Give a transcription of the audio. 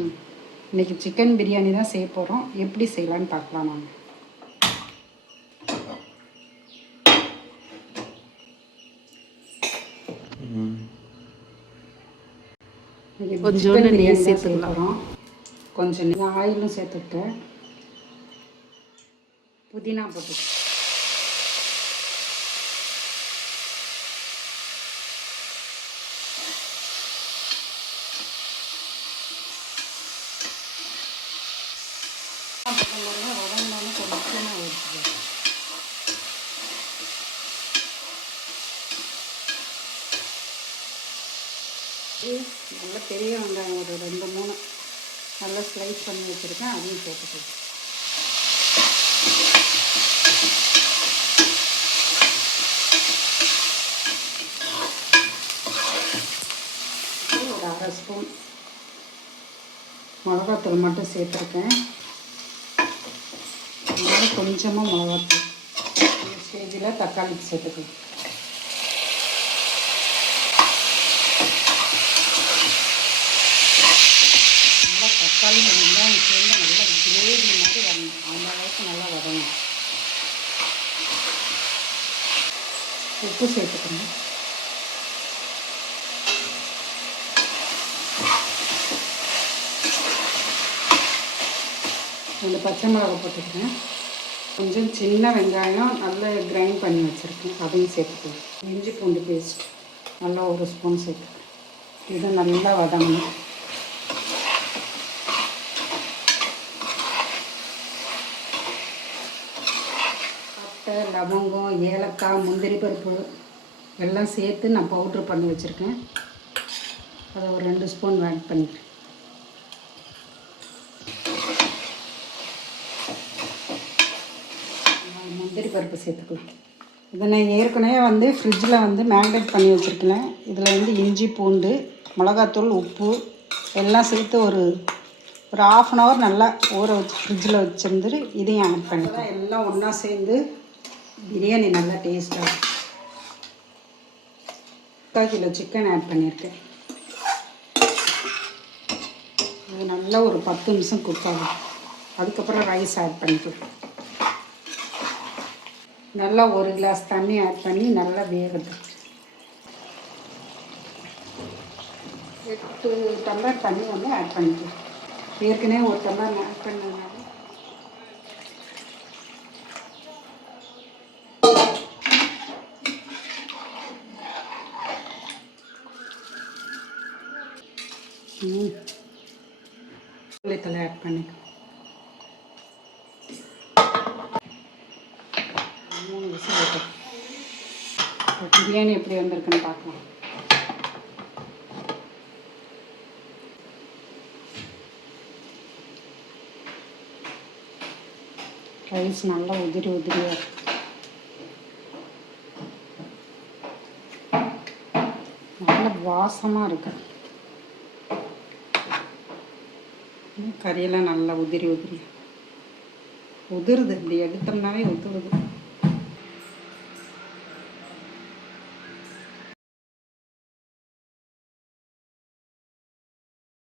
இன்றைக்கி சிக்கன் பிரியாணி தான் செய்ய போகிறோம். எப்படி செய்யலான்னு பார்க்கலாம். நாங்கள் கொஞ்சம் நெய் சேர்த்துக்கலாம். கொஞ்சம் ஆயிலும் சேர்த்துட்டேன். புதினா போட்டு வதங்கினாலும் கொஞ்சமாக ஊற்றுவேன். நல்லா பெரிய வெங்காயம் ஒரு 2-3 நல்லா ஸ்லைஸ் பண்ணி வச்சுருக்கேன். அதையும் சேர்த்துக்கலாம். ஒரு 1/2 ஸ்பூன் மிளகாத்தூள் மட்டும் சேர்த்துருக்கேன். அதனால கொஞ்சமாக மிளகாத்தூள். இந்த ஸ்டேஜில் தக்காளி சேர்த்துக்கலாம். நல்லா தக்காளி வெங்காயம் சேர்ந்து நல்லா கிரேவி மாதிரி வரணும். அந்த அளவுக்கு நல்லா வதங்கணும். உப்பு சேர்த்துக்கணும். ரெண்டு பச்சை மிளகா போட்டுக்கிறேன். கொஞ்சம் சின்ன வெங்காயம் நல்லா கிரைண்ட் பண்ணி வச்சுருக்கேன். அதையும் சேர்த்துக்கலாம். இஞ்சி பூண்டு பேஸ்ட் நல்லா 1 ஸ்பூன் சேர்த்துக்கிறேன். இது நல்லா வதங்கணும். பட்டை, லவங்கம், ஏலக்காய், முந்திரி பருப்பு எல்லாம் சேர்த்து நான் பவுட்ரு பண்ணி வச்சுருக்கேன். அதை ஒரு 2 ஸ்பூன் ஆட் பண்ணிக்கிறேன். முந்திரி பருப்பு சேர்த்துக்கலாம். இதை நான் ஏற்கனவே ஃப்ரிட்ஜில் மேக்னேட் பண்ணி வச்சுருக்கேன். இதில் இஞ்சி பூண்டு, மிளகாத்தூள், உப்பு எல்லாம் சேர்த்து ஒரு 1/2 அன் ஹவர் நல்லா ஊற வச்சு ஃப்ரிட்ஜில் வச்சுருந்துட்டு இதையும் ஆட் பண்ணிக்கலாம். எல்லாம் ஒன்றா சேர்ந்து பிரியாணி நல்லா டேஸ்ட்டாக 1/4 கிலோ சிக்கன் ஆட் பண்ணியிருக்கேன். அது நல்லா ஒரு 10 நிமிஷம் குக் ஆகும். அதுக்கப்புறம் ரைஸ் ஆட் பண்ணிக்கலாம். நல்லா 1 கிளாஸ் தண்ணி ஆட் பண்ணி நல்லா வேகட்டும். 8 டம்ளர் தண்ணி ஆட் பண்ணிக்கலாம். ஏற்கனவே 1 டம்ளர் ஆட் பண்ணதுனால தலை ஆட் பண்ணிக்கலாம். 3 விசில் விட்டு பிரியாணி எப்படி வந்திருக்குன்னு பார்க்கலாம். ரைஸ் நல்லா உதிரியாக இருக்கு. நல்ல வாசமாக இருக்கு. கறியெல்லாம் நல்லா உதிருது. இப்படி எடுத்தோம்னாவே உதுருது.